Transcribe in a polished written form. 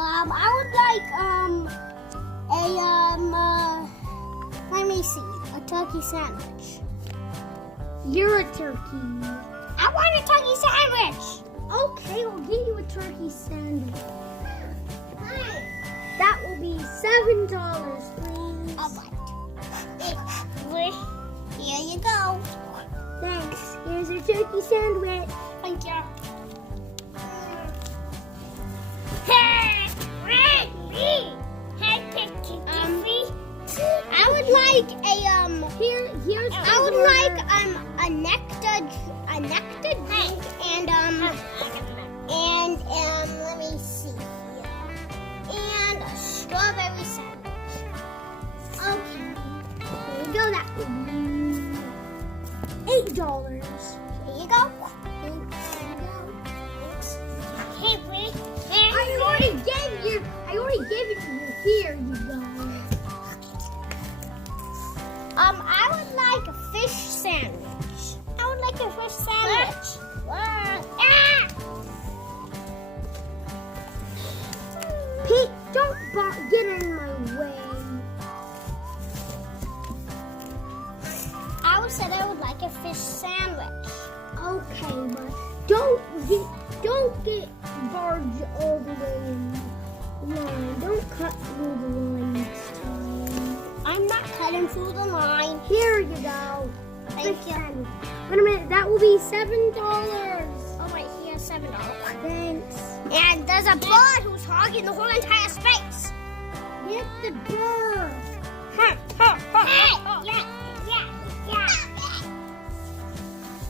I would like let me see, a turkey sandwich. You're a turkey. I want a turkey sandwich. Okay, we'll get you a turkey sandwich. That will be $7, please. Alright. Here you go. Thanks. Here's your turkey sandwich. Thank you. I would like Here's I would like a nectar drink and let me see here. And a strawberry sandwich. Okay. Here we go. That would be $8. Here you go. Thanks. Thanks. I already gave it to you. Here you go. I would like a fish sandwich. I would like a fish sandwich. Pete, don't get in my way. I said I would like a fish sandwich. Okay, but don't get barged all the way in the line. Don't cut through the line next time. I'm not cutting through the line. Here you go. Thank you. Wait a minute, that will be $7. Oh wait, here's $7. Thanks. And there's a bird who's hogging the whole entire space. Get the bird. Hey, yeah.